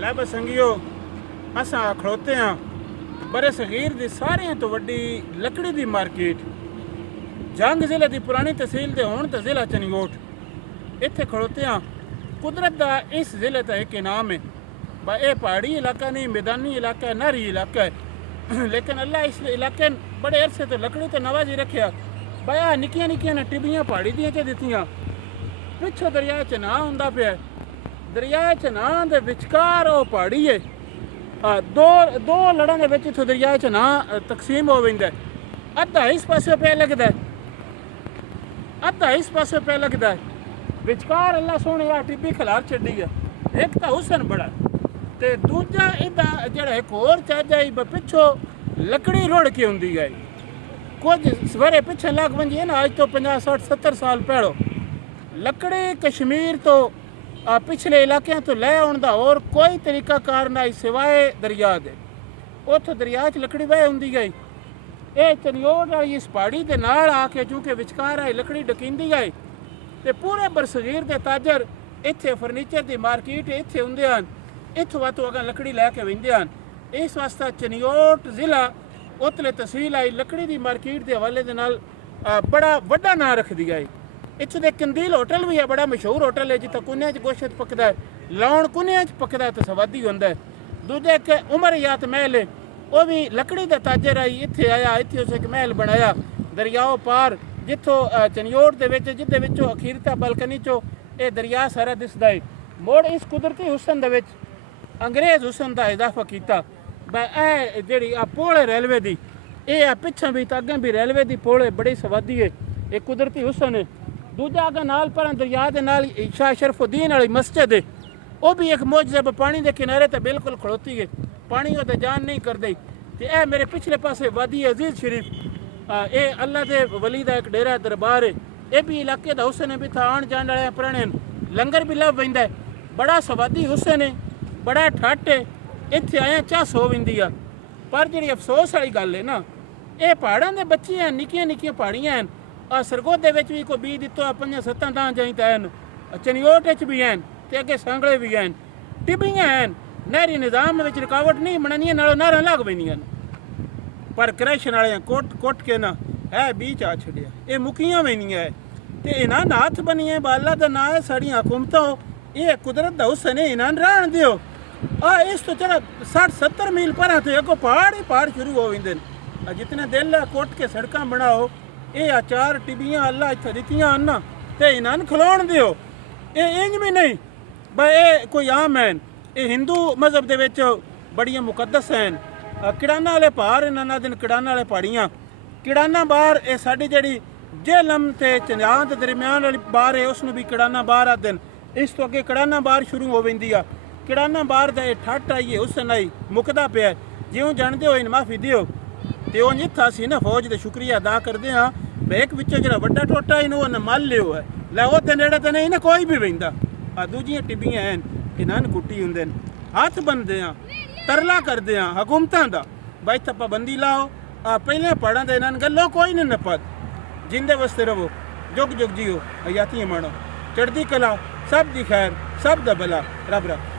लै बसंगियो असां खड़ोते हाँ बरे सगीर की सारियां तो वड्डी लकड़ी की मार्केट जंग जिले की पुरानी तहसील के होने तो जिला चनियोट इत्थे खड़ोते हाँ। कुदरत का इस जिले का एक इनाम है बा ये पहाड़ी इलाका नहीं, मैदानी इलाका है, नहरी इलाका है लेकिन अल्लाह इस इलाके बड़े अरसे तो लकड़ी तो नवाजी रखिया बया निक्कियां निक्कियां ने टिबियां पहाड़ी दियां च दित्तियां पिछो दरिया च ना हुंदा पिया दरिया च ना दे विचकार ओ पहाड़ी है दो लड़ां दे विच इत्थों दरिया च ना तकसीम हो वेंदा अद्धा इस पासे पे लगदा अद्धा इस पासे पे लगदा विचकार अल्लाह सोहणे आ टिब्बी खलार छड्डी है एक तो हुसन बड़ा ते दूजा इदा जिहड़ा एक होर चाजा ही पिछो लकड़ी रुड़ के हुंदी है कुछ सवेरे पिछे लग वंजी ना अज तो 50 60 70 साल पहलो लकड़ी कश्मीर तो पिछले इलाकों तो लै आने का और कोई तरीका कार नहीं सिवाय दरिया दे उतो दरिया च लकड़ी वह होंगी गई ये चनियोट वाली इस पहाड़ी के नाल आके चूंकि विचकार आई लकड़ी डकींदी गई तो पूरे बरसगीर के ताजर इत्थे फर्नीचर की मार्केट इत्थे हुंदे हन इत्थों वातों अगर लकड़ी लैके वेंदे हन। इस वास्ते चनियोट जिला उतले तहसील आई लकड़ी की मार्केट के हवाले दे नाल बड़ा वड्डा नाम रख दिया है। इत्थों दे कंदील होटल भी है बड़ा मशहूर होटल है जितना कुन्या च गोश्त पकदा है लाउण कुन्या च पकदा है तो स्वादी होंदा है। दूजा एक उमर यात महल है वह भी लकड़ी का ताजर आई इत्थे आया इत्थे उस एक महल बनाया दरियाओ पार जिथों चनियोट दे विच जिहदे विचों अखीरता बलकनी चो ये दरिया सारा दिसदा है। मोड़ इस कुदरती हुसन दे विच अंग्रेज हुसन का इजाफा किया जी पुल है रेलवे की ये पिछा भी तो अगें भी रेलवे की पुल है बड़ी स्वादी है ये कुदरती हुसन है। दूजा अगर नाल पर दरिया के नाल शाह शरफुद्दीन वाली मस्जिद है वह भी एक मौजब पानी के किनारे तो बिल्कुल खड़ोती है पानी वो तो जान नहीं करती। तो यह मेरे पिछले पासे वादी अजीज शरीफ ये अल्लाह के वली का एक डेरा दरबार है ये भी इलाके का हुसन है भी था आन जान वाले पुराने लंगर भी लभ पैंदा है बड़ा स्वादी हुसन है बड़ा ठट है इत्थे आया झस हो वेंदी आ। पर जी अफसोस वाली गल है ना ये पहाड़ों के बच्चे हैं निक्कियां निक्कियां पहाड़ियां हैं सरगोधे में भी कोई बीज दिता 5-7 तां जाई तैन चनियोट भी हैं तो अगे सांगले भी हैं टिबियां हैं नहरी निज़ाम में रुकावट नहीं बननियां नालों नहरां लग पैंदियां पर क्रैशन वाले कोट कोट के ना है बीच आ छड़िया ये मुकियां वेंदियां है तो इन्हां नाथ बनिए बाला का ना है साड़ियां हुकूमतां ये कुदरत का हुसन है इन्हां रहन दिओ इस तो चलो 60-70 मील पर तो अगो पहाड़ ही पहाड़ शुरू हो वेंदे जितने दिल है कोट के सड़कां बनाओ ये आचार टिबियां अल्लाह इत्थे दित्तियां ना तो इन्हां खिलाउण दिओ ये इंज भी नहीं भाई ये कोई आम हैं ये हिंदू मजहब दे विच बड़ियां मुकद्दस हैं किड़ाना वाले पहाड़ इन्हां दिन किड़ाना वाले पहाड़ियां किड़ाना बार ये साडी जिहड़ी जेहलम ते चंजां दे दरम्यान वाली बार है उसनूं भी किड़ाना बार आखदे इस तो अगे किड़ाना बार शुरू हो वेंदी आ किड़ाना बार दा ठट आई है हुसन आई मुकदा पिया जिउं जाणदे हो इन माफ़ी दिओ तो उंज इत्थां असीं ना फौज का शुक्रिया अदा करते हाँ एक विचों जिहड़ा वड्डा टोटा इन्हों उन्हें मल लियो है लै ओहदे नेड़े तो नहीं ना कोई भी वेंदा दूजियां टिबियां हैं इन्हां कुट्टी हुंदे हथ बनदे हाँ तरला करदे हाँ हुकूमतां दा भाई इत्थे पाबंदी लाओ पहले पढ़ां दे इन्हां गल्लों कोई नहीं नपद जिंदे वस्ते रवो जुग जुग जियो हयाती माणो चढ़दी कला सब दी खैर सब दा भला रब रब।